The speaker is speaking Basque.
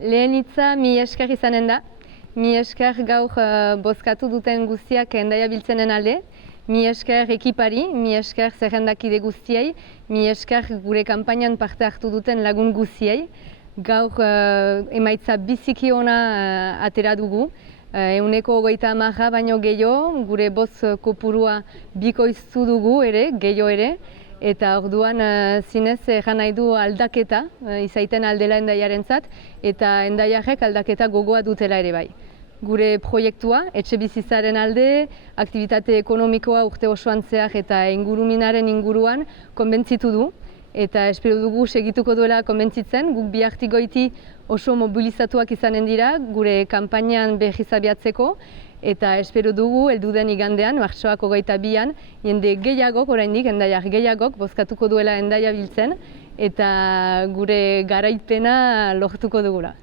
Lehen hitza mi esker izanen da. Mi esker gaur bozkatu duten guztiak Hendaia biltzenen alde. Mi esker ekipari, mi esker zerrendakide guztiei, mi esker gure kanpainan parte hartu duten lagun guztiei. Gaur emaitza biziki ona atera dugu. 130 baino gehiago, gure boz kopurua bikoiztu dugu ere, gehiago ere. Eta orduan zinez egan nahi du aldaketa izaiten aldela Hendaiarentzat eta Hendaiarrek aldaketa gogoa dutela ere bai. Gure proiektua, etxe bizitzaren alde, aktibitate ekonomikoa urte osoan zehar eta inguruminaren inguruan konbentzitu du. Eta espero dugu segituko duela konbentzitzen, guk bihartik goiti oso mobilizatuak izanen dira gure kanpainan berriz abiatzeko. Eta espero dugu heldu den igandean, martxoak 22an, jende gehiagok, oraindik Hendaiar gehiagok, bozkatuko duela Hendaia biltzen eta gure garaipena lortuko dugula.